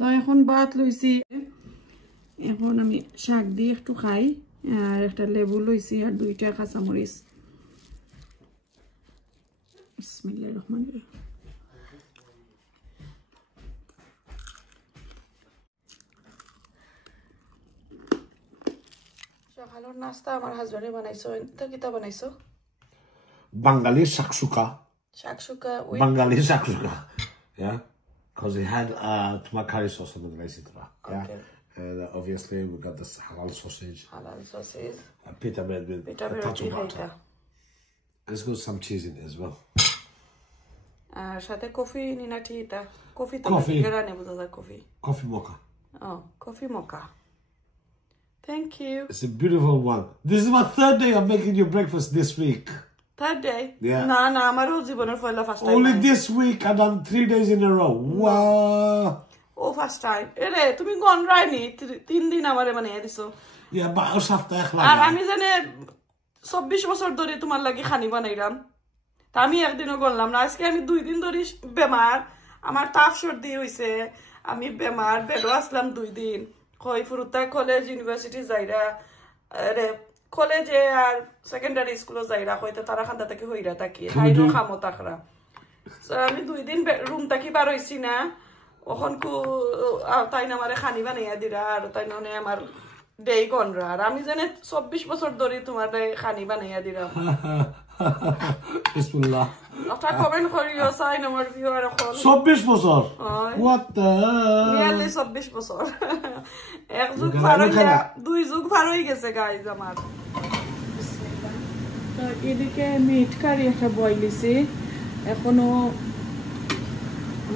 তো এখন ভাত লইছি এখন আমি শাক দিয়ে একটু খাই আর একটা লেবু লইছি আর দুইটা কাঁচামরিচ বিসমিল্লাহির রহমানির রহিম সকালের নাস্তা আমার হাজবেন্ডে বানাইছো তো কিটা বানাইছো Bengali shakshuka. Shakshuka. Bengali shakshuka. Yeah. Because he had tomato curry sauce on the rice. Yeah. Okay. And obviously we got this halal sausage. Halal sausage. Pita bread with a touch of butter. Let's go some cheese in it as well. সাথে coffee নিনা টিটা coffee তো গরানে বুঝা coffee Coffee mocha. Oh, coffee mocha. Thank you. It's a beautiful one. This is my third day of making you breakfast this week. Third day? Yeah. Na, আমারও জীবনের পয়লা first time. Only this week I've done 3 days in a row. Wow. Oh, first time. এরে তুমি কোন রাইনি 3 দিন আমারে বানিয়ে দিছো. Yeah, but I সপ্তাহে লাগা। আর আমি জানে 24 বছর ধরে তোমার লাগি খানি বানাইলাম। তা আমি একদিনও গললাম না আজকে আমি 2 দিন ধরে বেমার আমার তাপ সর্দি হইছে আমি বেমার বেডো আসলাম 2 দিন কই ফুরুতা কলেজ ইউনিভার্সিটি যাইরা আরে কলেজে আর সেকেন্ডারি স্কুলে যাইরা কইতে তারা খান্দা থেকে হইরা থাকি হাইনো খামো তাকরা সো আমি 2 দিন রুম থাকি বার হইছি না ওখন কো তাই না আমারে খানি বানাইয়া দিরা আর তাই ননে আমার দেই গনরা আর আমি জানে 24 বছর ধরে তোমারে খানি বানাইয়া দিরা Bismillah. After coming for your sign আমার ভিউয়ার এখন 24 বছর What the Nearly 24 বছর এক যুগ পার হইয়া 2 যুগ পার হই গেছে গাইস আমার বিসমিল্লাহ তো এদিকে মিট কারি একটা বইলিছি এখনো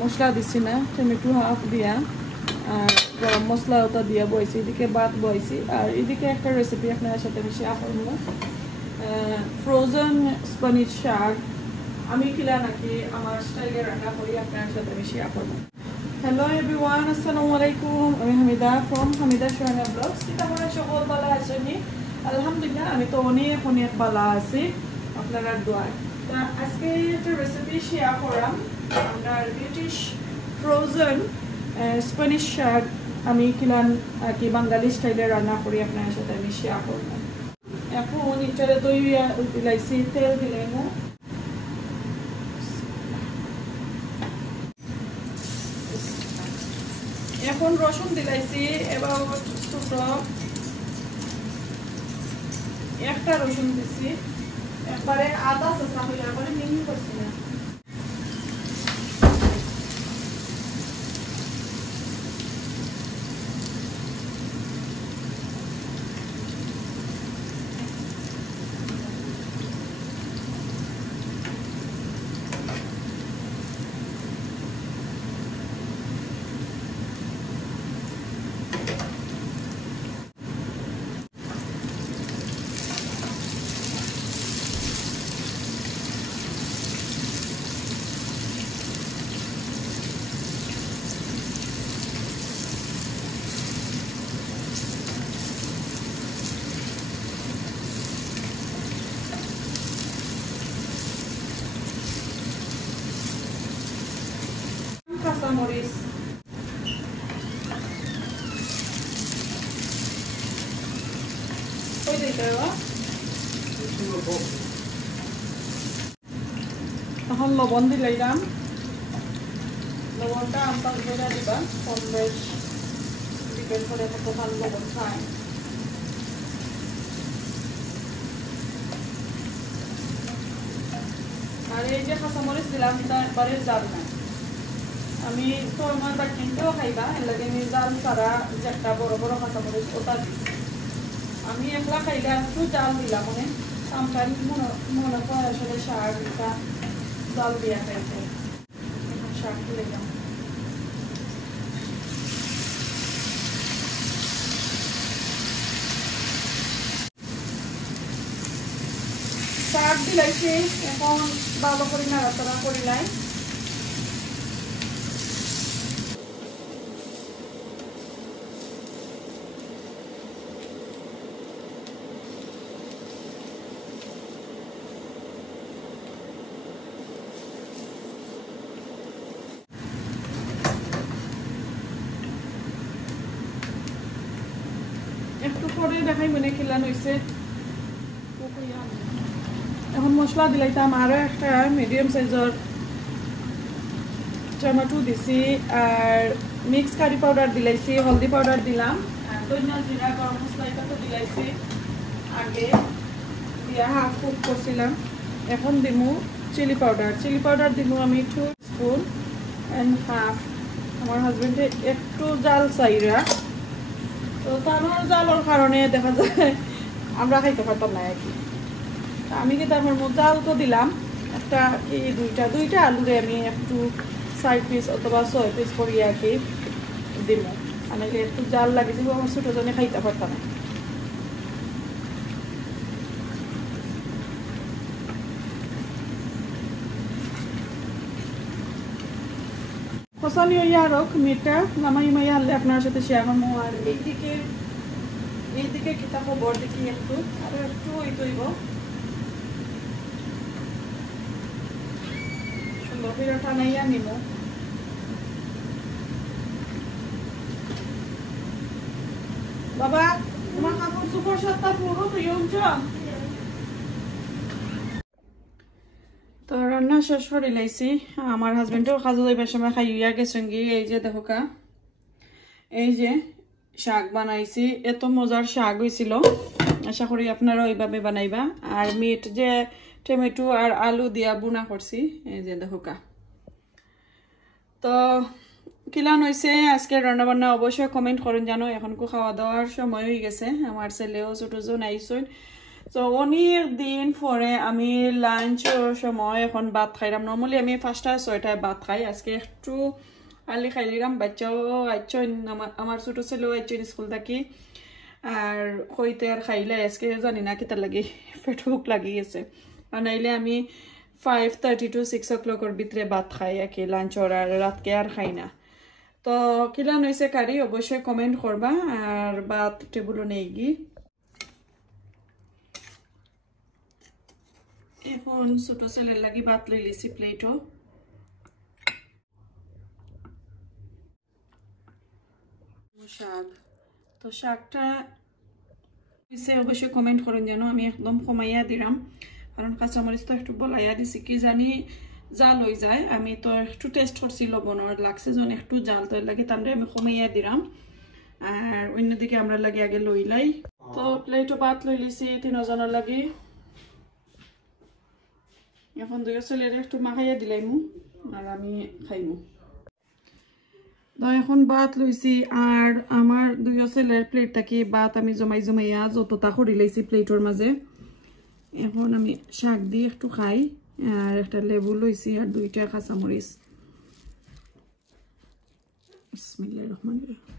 মশলা দিছি না টমেটো হাফ দিয়া আর গরম মশলা ওটা দিয়া বইছি এদিকে ভাত বইছি আর এদিকে একটা রেসিপি আপনাদের সাথে শেয়ার করব frozen spinach শাক আমি কিলা নাকি আমার স্টাইলে রান্না করি আপনাদের সাথে শেয়ার করব হ্যালো এভরিওয়ান আসসালামু আলাইকুম আমি হামিদা ফ্রম হামিদা সোহানা ব্লগস কেমন আছো সকল ভালো আছেন আলহামদুলিল্লাহ আমি তো অনেক ভালো আছি আপনাদের দোয়ায় তো আজকে একটা রেসিপি শেয়ার করলাম আমরা ব্রিটিশ ফ্রোজেন স্প্যানিশ শাক আমি কিলান কি বাঙালি স্টাইলে রান্না করি আপনাদের সাথে আমি শেয়ার করব এখন ইটারে দই দিলাইছি তেল দিলাম এখন রসুন দিলাইছি এবার ছোট একটা রসুন দিছি একবারে আদা চাচা হইয়া একবারে মিহি করছি না Moriz hoy দিতে হবে এখন লবণ দিলাম লবণটা আমরা দিয়ে দিবা কম বেশ ডিপেন্ড করে কত ভালো লবণ খায় আর এই যে কাঁচামরিচ দিলাম এটা একবারে জাল না আমি তো আমার বাচ্চাকেও খাইবা এর লাগে আমি জাল ছাড়া যে একটা বড় বড় কাঁচামরিচ ওটা দিচ্ছি আমি একলা খাইলে একটু জাল দিলাম মানে সামটাইমস মনে হয় আসলে শাকটা জাল দিয়া খাইতে শাক দিলাম শাক দিলাইছি এখন ভালো করে নাড়াচাড়া করিলাই করে দেখাই মনে কিলান হইছে এখন মশলা দিলাইতাম আরো একটা মিডিয়াম সাইজের টমেটো দিছি আর মিক্স কারি পাউডার দিলাইছি হলদি পাউডার দিলাম আর ধনিয়া জিরা গরম মশলা এটা তো দিলাইছি আগে দিয়া হাফ কুক করছিলাম এখন দিমু চিলি পাউডার দিমু আমি 2 স্পুন এন্ড হাফ আমার হাজবেন্ডে একটু জাল চাইরা তো তার জালের কারণে দেখা যায় আমরা খাইতে পারতাম না আর কি আমি কি তারপর জাল তো দিলাম একটা এই দুইটা আলুরে আমি একটু 5 পিস অথবা 6 পিস করি আর কি দিব মানে একটু জাল লাগে যে আমার ছোট জনে খাইতে পারতাম না পছন্দ ইয়ারক মিটটা নামাই আনলে আপনার সাথে শেয়ার করবো আর এইদিকে কিতা খবর দেখি একটু আরো একটু ওই তৈব সুন্দর করে টানাইয়া নিব বাবা তোমার কাপড় চোপড় সাতটা পুরো প্রিয় তো রান্না শেষ করে লাইছি আমার হাজবেন্ডও কাজে যাইবার সময় খাইয়া গেছেন গিয়ে এই যে দেখো কা এই যে শাক বানাইছি এত মজার শাক হয়েছিল আশা করি আপনারা ওইভাবে বানাইবা আর মিট যে টমেটো আর আলু দিয়া বুনা করছি এই যে দেখো কা তো কিলান হয়েছে আজকে রান্না বান্না অবশ্যই কমেন্ট করেন জানো এখন খাওয়া দাওয়ার সময় হয়ে গেছে আমার ছেলেও ছোট জন আইসুন তো অনেক দিন পরে আমি লাঞ্চ সময় এখন ভাত খাইলাম নর্মালি আমি 5টা 6টায় ভাত খাই আজকে একটু আলি খাইলাম বাচ্চাও আইছেন আমার ছোট ছেলেও আইছেন স্কুল থেকে আর কইতে আর খাইলে আজকে জানি না কিতা লাগি পেট ভুক লাগি গেছে বানাইলে আমি 5:30 to 6 o'clock ভিতরে ভাত খাই আর কি লাঞ্চ আর রাতকে আর খাই না তো কিলান হয়েছে কারি অবশ্যই কমেন্ট করবা আর ভাত টেবুলও নেই গি এখন ছোট ছেলের লাগি ভাত লই লিছি প্লেটও শাক তো শাকটা অবশ্যই কমেন্ট করেন জানো আমি একদম কমাইয়া দিলাম কারণ কাঁচামরিচ তো একটু বলাইয়া দিছি কি জানি জাল হয়ে যায় আমি তো একটু টেস্ট করছি লবণের লাগছে যখন একটু জাল তো লাগে তাহলে আমি কমাইয়া দিলাম আর অন্যদিকে আমরা লাগে আগে লইলাই তো প্লেটও ভাত লই লিছি 3 জনের লাগি এখন দুই ছেলের একটু মাখাইয়া দিলাইমু আর আমি খাইমু তো এখন ভাত লইছি আর আমার দুই ছেলের প্লেট থেকে ভাত আমি জমাইয়া যতটা করি লাইছি প্লেটের মাঝে এখন আমি শাক দিয়ে একটু খাই আর একটা লেবু লইছি আর 2টা কাঁচামরিচ বিসমিল্লাহির রহমানির রহিম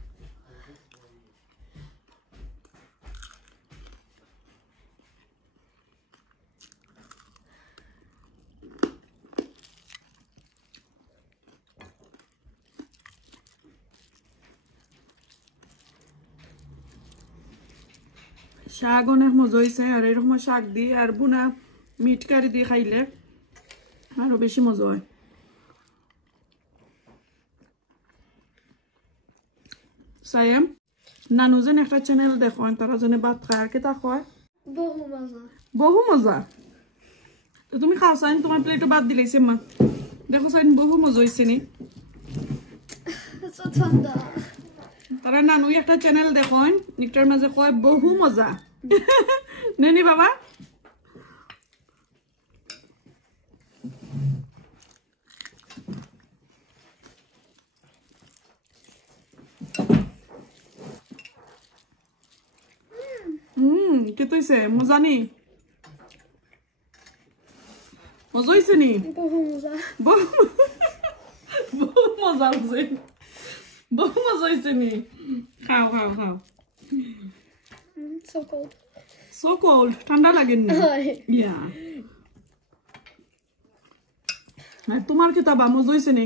শাক অনেক মজা হয়েছে আর এরকম শাক দিয়ে আর বুনা মিট কারি দিয়ে খাইলে আরো বেশি মজা হয় সাইম নানু যেন একটা চ্যানেল দেখো তারা জনে ভাত খায় আর কেটা খায় বহু মজা তো তুমি খাও সাইন তোমার প্লেটও ভাত দিলাইছে মা দেখো সাইন বহু মজা হয়েছে নি তারা নানু একটা চ্যানেল দেখো একটার মাঝে কয় বহু মজা নেনি বাবা কে তুইছে মজা নি মজা হয়েছে নি বহু মজা হয়েছে বহু মজা হয়েছে নি খাও খাও খাও so cold ঠান্ডা লাগে নি ইয়া আর তোমার কি তাবা মজা হয়েছে নি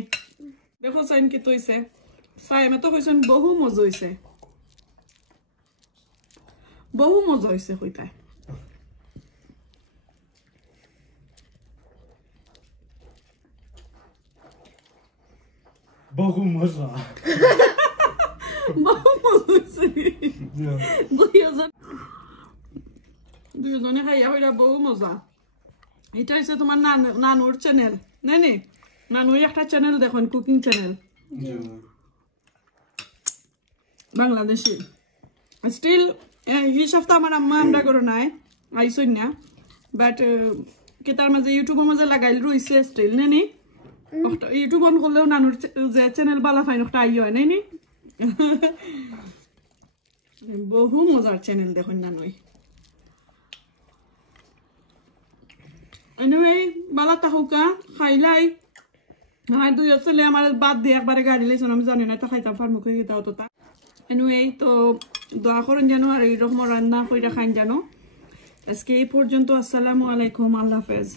দেখো সাইন কি তৈছে সাইমে তো কইছেন বহু মজা হয়েছে বহু মজা হয়েছে কইতায় বহু মজা বহু মজা হয়েছে দুজনে খাইয়া হইরা বহু মজা এটা হচ্ছে তোমার নানুর চ্যানেল নানি নানুর একটা চ্যানেল দেখুন কুকিং চ্যানেল বাংলাদেশি স্টিল এই সপ্তাহ আমার আম্মা আমরা করো নাই আইসই না বাট কেতার মাঝে ইউটিউবের মাঝে লাগাইল রইছে স্টিল নানি ইউটিউব অন করলেও নানুর যে চ্যানেল বালা ফাইন একটা আই হয় নাইনি বহু মজার চ্যানেল দেখুন নানুই anyway বালা তাহুকা খাইলাই আমার দুই ছেলে আমার বাদ দিয়ে একবারে গাড়ি লাইছেন আমি জানি না তো খাইতাম ফার মুখে খেতে হতো তা anyway তো দোয়া করেন জানো আর এইরকম রান্না কইরা খাইন জানো আজকে এই পর্যন্ত আসসালামু আলাইকুম আল্লাহ হাফেজ